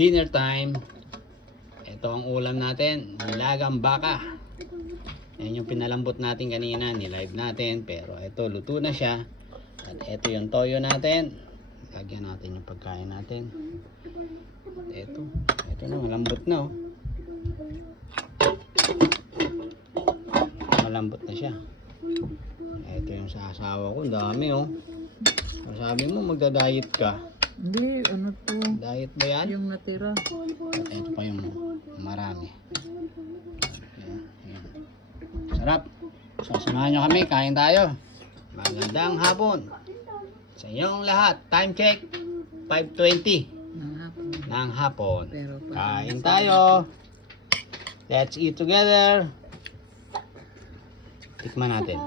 dinner time. Ito ang ulam natin, nilagang baka. Yan yung pinalambot natin kanina, nilive natin. Pero ito, luto na siya. At ito yung toyo natin. Lagyan natin yung pagkain natin. Ito na, malambot na oh. Malambot na siya. Ito yung sa asawa ko, dami oh. Sabi mo magda-diet ka. Hindi, ano to? Diet ba yan? Yung natira. At ito pa yung marami. Ayan, ayan. Sarap. So, samahan nyo kami. Kain tayo. Magandang hapon. Sa inyong lahat. Time check. 5:20 Ng hapon. ng hapon. Pero Kain tayo. Let's eat together. Tikman natin.